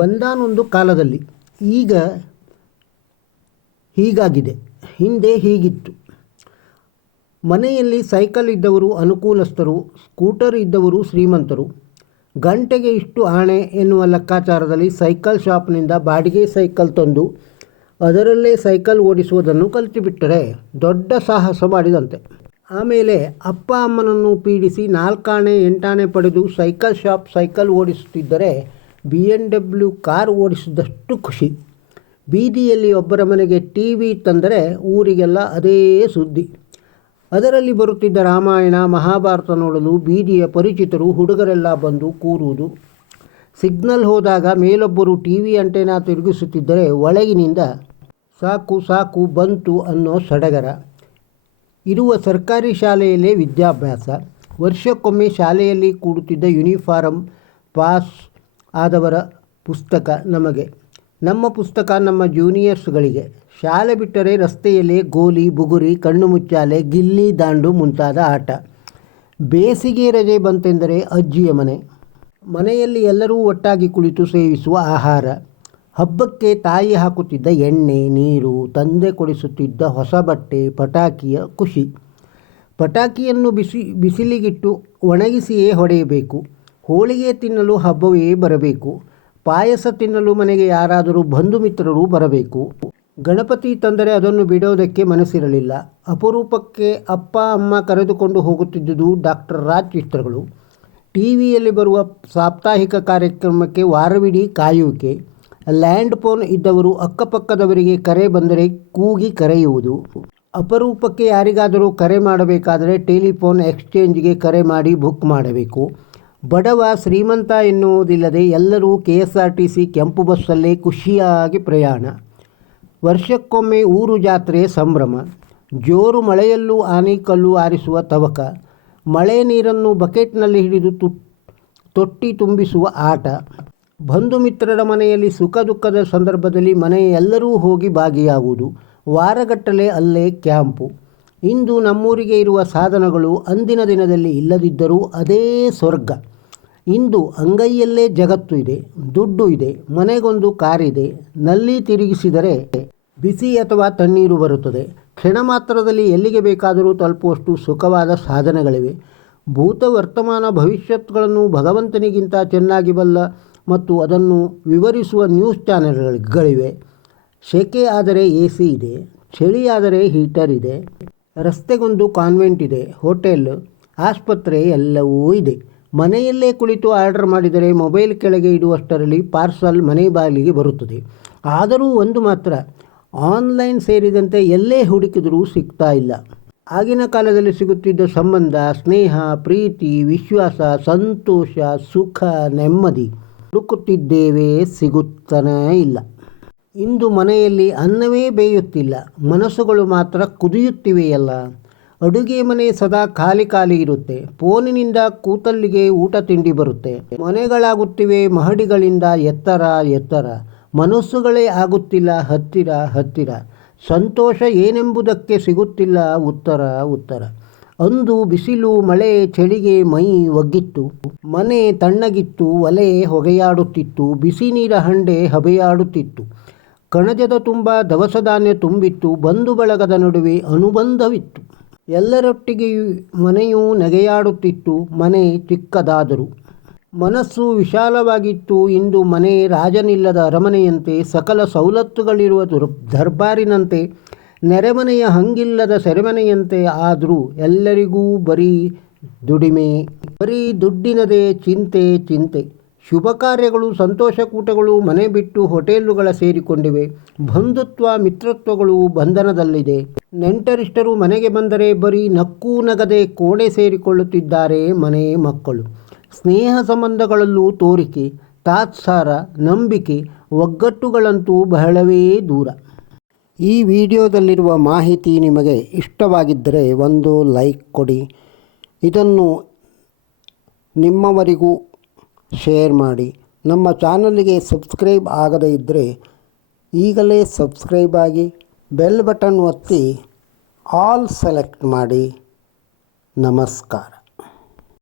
ಒಂದಾನೊಂದು ಕಾಲದಲ್ಲಿ, ಈಗ ಹೀಗಾಗಿದೆ, ಹಿಂದೆ ಹೀಗಿತ್ತು. ಮನೆಯಲ್ಲಿ ಸೈಕಲ್ ಇದ್ದವರು ಅನುಕೂಲಸ್ಥರು, ಸ್ಕೂಟರ್ ಇದ್ದವರು ಶ್ರೀಮಂತರು. ಗಂಟೆಗೆ ಇಷ್ಟು ಆಣೆ ಎನ್ನುವ ಲೆಕ್ಕಾಚಾರದಲ್ಲಿ ಸೈಕಲ್ ಶಾಪ್ನಿಂದ ಬಾಡಿಗೆ ಸೈಕಲ್ ತಂದು ಅದರಲ್ಲೇ ಸೈಕಲ್ ಓಡಿಸುವುದನ್ನು ಕಲಿತುಬಿಟ್ಟರೆ ದೊಡ್ಡ ಸಾಹಸ ಮಾಡಿದಂತೆ. ಆಮೇಲೆ ಅಪ್ಪ ಅಮ್ಮನನ್ನು ಪೀಡಿಸಿ 4 ಆಣೆ 8 ಆಣೆ ಪಡೆದು ಸೈಕಲ್ ಶಾಪ್ ಸೈಕಲ್ ಓಡಿಸುತ್ತಿದ್ದರೆ BMW ಕಾರ್ ಓಡಿಸಿದಷ್ಟು ಖುಷಿ. ಬೀದಿಯಲ್ಲಿ ಒಬ್ಬರ ಮನೆಗೆ TV ತಂದರೆ ಊರಿಗೆಲ್ಲ ಅದೇ ಸುದ್ದಿ. ಅದರಲ್ಲಿ ಬರುತ್ತಿದ್ದ ರಾಮಾಯಣ ಮಹಾಭಾರತ ನೋಡಲು ಬೀದಿಯ ಪರಿಚಿತರು ಹುಡುಗರೆಲ್ಲ ಬಂದು ಕೂರುವುದು. ಸಿಗ್ನಲ್ ಹೋದಾಗ ಮೇಲೊಬ್ಬರು TV ಅಂಟೆನಾ ತಿರುಗಿಸುತ್ತಿದ್ದರೆ ಒಳಗಿನಿಂದ ಸಾಕು ಸಾಕು ಬಂತು ಅನ್ನೋ ಸಡಗರ. ಇರುವ ಸರ್ಕಾರಿ ಶಾಲೆಯಲ್ಲೇ ವಿದ್ಯಾಭ್ಯಾಸ. ವರ್ಷಕ್ಕೊಮ್ಮೆ ಶಾಲೆಯಲ್ಲಿ ಕೂಡುತ್ತಿದ್ದ ಯೂನಿಫಾರಮ್ ಪಾಸ್ ಆದವರ ಪುಸ್ತಕ ನಮಗೆ, ನಮ್ಮ ಪುಸ್ತಕ ನಮ್ಮ ಜೂನಿಯರ್ಸ್ಗಳಿಗೆ. ಶಾಲೆ ಬಿಟ್ಟರೆ ರಸ್ತೆಯಲ್ಲೇ ಗೋಲಿ ಬುಗುರಿ ಕಣ್ಣು ಮುಚ್ಚಾಲೆ ಗಿಲ್ಲಿ ದಾಂಡು ಮುಂತಾದ ಆಟ. ಬೇಸಿಗೆ ರಜೆ ಬಂತೆಂದರೆ ಅಜ್ಜಿಯ ಮನೆ. ಮನೆಯಲ್ಲಿ ಎಲ್ಲರೂ ಒಟ್ಟಾಗಿ ಕುಳಿತು ಸೇವಿಸುವ ಆಹಾರ. ಹಬ್ಬಕ್ಕೆ ತಾಯಿ ಹಾಕುತ್ತಿದ್ದ ಎಣ್ಣೆ ನೀರು, ತಂದೆ ಕೊಡಿಸುತ್ತಿದ್ದ ಹೊಸ ಬಟ್ಟೆ, ಪಟಾಕಿಯ ಖುಷಿ. ಪಟಾಕಿಯನ್ನು ಬಿಸಿಲಿಗಿಟ್ಟು ಒಣಗಿಸಿಯೇ ಹೊಡೆಯಬೇಕು. ಹೋಳಿಗೆ ತಿನ್ನಲು ಹಬ್ಬವೇ ಬರಬೇಕು. ಪಾಯಸ ತಿನ್ನಲು ಮನೆಗೆ ಯಾರಾದರೂ ಬಂಧು ಮಿತ್ರರು ಬರಬೇಕು. ಗಣಪತಿ ತಂದರೆ ಅದನ್ನು ಬಿಡೋದಕ್ಕೆ ಮನಸ್ಸಿರಲಿಲ್ಲ. ಅಪರೂಪಕ್ಕೆ ಅಪ್ಪ ಅಮ್ಮ ಕರೆದುಕೊಂಡು ಹೋಗುತ್ತಿದ್ದುದು ಡಾಕ್ಟರ್ ರಾಜ್ ಚಿತ್ರಗಳು. ಟಿವಿಯಲ್ಲಿ ಬರುವ ಸಾಪ್ತಾಹಿಕ ಕಾರ್ಯಕ್ರಮಕ್ಕೆ ವಾರವಿಡೀ ಕಾಯುವಿಕೆ. ಲ್ಯಾಂಡ್ ಫೋನ್ ಇದ್ದವರು ಅಕ್ಕಪಕ್ಕದವರಿಗೆ ಕರೆ ಬಂದರೆ ಕೂಗಿ ಕರೆಯುವುದು. ಅಪರೂಪಕ್ಕೆ ಯಾರಿಗಾದರೂ ಕರೆ ಮಾಡಬೇಕಾದರೆ ಟೆಲಿಫೋನ್ ಎಕ್ಸ್ಚೇಂಜ್ಗೆ ಕರೆ ಮಾಡಿ ಬುಕ್ ಮಾಡಬೇಕು. ಬಡವ ಶ್ರೀಮಂತ ಎನ್ನುವುದಿಲ್ಲದೆ ಎಲ್ಲರೂ KSRTC ಕೆಂಪು ಬಸ್ಸಲ್ಲೇ ಖುಷಿಯಾಗಿ ಪ್ರಯಾಣ. ವರ್ಷಕ್ಕೊಮ್ಮೆ ಊರು ಜಾತ್ರೆ ಸಂಭ್ರಮ. ಜೋರು ಮಳೆಯಲ್ಲೂ ಆನೆಕಲ್ಲು ಆರಿಸುವ ತವಕ. ಮಳೆ ನೀರನ್ನು ಬಕೆಟ್ನಲ್ಲಿ ಹಿಡಿದು ತೊಟ್ಟಿ ತುಂಬಿಸುವ ಆಟ. ಬಂಧು ಮಿತ್ರರ ಮನೆಯಲ್ಲಿ ಸುಖ ದುಃಖದ ಸಂದರ್ಭದಲ್ಲಿ ಮನೆಯ ಎಲ್ಲರೂ ಹೋಗಿ ಭಾಗಿಯಾಗುವುದು. ವಾರಗಟ್ಟಲೆ ಅಲ್ಲೇ ಕ್ಯಾಂಪು. ಇಂದು ನಮ್ಮೂರಿಗೆ ಇರುವ ಸಾಧನಗಳು ಅಂದಿನ ದಿನದಲ್ಲಿ ಇಲ್ಲದಿದ್ದರೂ ಅದೇ ಸ್ವರ್ಗ. ಇಂದು ಅಂಗೈಯಲ್ಲೇ ಜಗತ್ತು ಇದೆ, ದುಡ್ಡು ಇದೆ, ಮನೆಗೊಂದು ಕಾರಿದೆ. ನಲ್ಲಿ ತಿರುಗಿಸಿದರೆ ಬಿಸಿ ಅಥವಾ ತಣ್ಣೀರು ಬರುತ್ತದೆ. ಕ್ಷಣ ಮಾತ್ರದಲ್ಲಿ ಎಲ್ಲಿಗೆ ಬೇಕಾದರೂ ತಲುಪುವಷ್ಟು ಸುಖವಾದ ಸಾಧನಗಳಿವೆ. ಭೂತ ವರ್ತಮಾನ ಭವಿಷ್ಯತ್ಗಳನ್ನು ಭಗವಂತನಿಗಿಂತ ಚೆನ್ನಾಗಿ ಬಲ್ಲ ಮತ್ತು ಅದನ್ನು ವಿವರಿಸುವ ನ್ಯೂಸ್ ಚಾನೆಲ್ಗಳಿವೆ. ಸೆಕೆ ಆದರೆ AC ಇದೆ, ಚಳಿ ಆದರೆ ಹೀಟರ್ ಇದೆ. ರಸ್ತೆಗೊಂದು ಕಾನ್ವೆಂಟ್ ಇದೆ, ಹೋಟೆಲ್, ಆಸ್ಪತ್ರೆ ಎಲ್ಲವೂ ಇದೆ. ಮನೆಯಲ್ಲೇ ಕುಳಿತು ಆರ್ಡರ್ ಮಾಡಿದರೆ ಮೊಬೈಲ್ ಕೆಳಗೆ ಇಡುವಷ್ಟರಲ್ಲಿ ಪಾರ್ಸಲ್ ಮನೆ ಬಾಗಿಲಿಗೆ ಬರುತ್ತದೆ. ಆದರೂ ಒಂದು ಮಾತ್ರ, ಆನ್ಲೈನ್ ಸೇರಿದಂತೆ ಎಲ್ಲೇ ಹುಡುಕಿದರೂ ಸಿಗ್ತಾ ಇಲ್ಲ. ಆಗಿನ ಕಾಲದಲ್ಲಿ ಸಿಗುತ್ತಿದ್ದ ಸಂಬಂಧ, ಸ್ನೇಹ, ಪ್ರೀತಿ, ವಿಶ್ವಾಸ, ಸಂತೋಷ, ಸುಖ, ನೆಮ್ಮದಿ ಹುಡುಕುತ್ತಿದ್ದೇವೆ, ಸಿಗುತ್ತಾನೇ ಇಲ್ಲ. ಇಂದು ಮನೆಯಲ್ಲಿ ಅನ್ನವೇ ಬೇಯುತ್ತಿಲ್ಲ, ಮನಸ್ಸುಗಳು ಮಾತ್ರ ಕುದಿಯುತ್ತಿವೆಯಲ್ಲ. ಅಡುಗೆ ಮನೆ ಸದಾ ಖಾಲಿ ಖಾಲಿ ಇರುತ್ತೆ. ಫೋನಿನಿಂದ ಕೂತಲ್ಲಿಗೆ ಊಟ ತಿಂಡಿ ಬರುತ್ತೆ. ಮನೆಗಳಾಗುತ್ತಿವೆ ಮಹಡಿಗಳಿಂದ ಎತ್ತರ ಎತ್ತರ. ಮನಸ್ಸುಗಳೇ ಆಗುತ್ತಿಲ್ಲ ಹತ್ತಿರ ಹತ್ತಿರ. ಸಂತೋಷ ಏನೆಂಬುದಕ್ಕೆ ಸಿಗುತ್ತಿಲ್ಲ ಉತ್ತರ. ಅಂದು ಬಿಸಿಲು ಮಳೆ ಚಳಿಗೆ ಮೈ ಒಗ್ಗಿತ್ತು. ಮನೆ ತಣ್ಣಗಿತ್ತು, ಒಲೆ ಹೊಗೆಯಾಡುತ್ತಿತ್ತು, ಬಿಸಿ ನೀರ ಹಂಡೆ ಹಬೆಯಾಡುತ್ತಿತ್ತು. ಕಣಜದ ತುಂಬ ದವಸ ಧಾನ್ಯ ತುಂಬಿತ್ತು. ಬಂಧು ಬಳಗದ ನಡುವೆ ಅನುಬಂಧವಿತ್ತು. ಎಲ್ಲರೊಟ್ಟಿಗೆ ಮನೆಯೂ ನಗೆಯಾಡುತ್ತಿತ್ತು. ಮನೆ ಚಿಕ್ಕದಾದರೂ ಮನಸ್ಸು ವಿಶಾಲವಾಗಿತ್ತು. ಇಂದು ಮನೆ ರಾಜನಿಲ್ಲದ ಅರಮನೆಯಂತೆ, ಸಕಲ ಸವಲತ್ತುಗಳಿರುವ ದರ್ಬಾರಿನಂತೆ, ನೆರೆಮನೆಯ ಹಂಗಿಲ್ಲದ ಸೆರೆಮನೆಯಂತೆ. ಆದರೂ ಎಲ್ಲರಿಗೂ ಬರೀ ದುಡಿಮೆ, ಬರೀ ದುಡ್ಡಿನದೇ ಚಿಂತೆ. ಶುಭ ಕಾರ್ಯಗಳು, ಸಂತೋಷಕೂಟಗಳು ಮನೆ ಬಿಟ್ಟು ಹೋಟೆಲುಗಳ ಸೇರಿಕೊಂಡಿವೆ. ಬಂಧುತ್ವ ಮಿತ್ರತ್ವಗಳು ಬಂಧನದಲ್ಲಿದೆ. ನೆಂಟರಿಷ್ಟರು ಮನೆಗೆ ಬಂದರೆ ಬರೀ ನಕ್ಕೂ ನಗದೆ ಕೋಣೆ ಸೇರಿಕೊಳ್ಳುತ್ತಿದ್ದಾರೆ ಮನೆ ಮಕ್ಕಳು. ಸ್ನೇಹ ಸಂಬಂಧಗಳಲ್ಲೂ ತೋರಿಕೆ, ತಾತ್ಸಾರ, ನಂಬಿಕೆ, ಒಗ್ಗಟ್ಟುಗಳಂತೂ ಬಹಳವೇ ದೂರ. ಈ ವಿಡಿಯೋದಲ್ಲಿರುವ ಮಾಹಿತಿ ನಿಮಗೆ ಇಷ್ಟವಾಗಿದ್ದರೆ ಒಂದು ಲೈಕ್ ಕೊಡಿ. ಇದನ್ನು ನಿಮ್ಮವರಿಗೂ ಶೇರ್ ಮಾಡಿ. ನಮ್ಮ ಚಾನಲಿಗೆ ಸಬ್ಸ್ಕ್ರೈಬ್ ಆಗದೇ ಇದ್ದರೆ ಈಗಲೇ ಸಬ್ಸ್ಕ್ರೈಬ್ ಆಗಿ, ಬೆಲ್ ಬಟನ್ ಒತ್ತಿ ಆಲ್ ಸೆಲೆಕ್ಟ್ ಮಾಡಿ. ನಮಸ್ಕಾರ.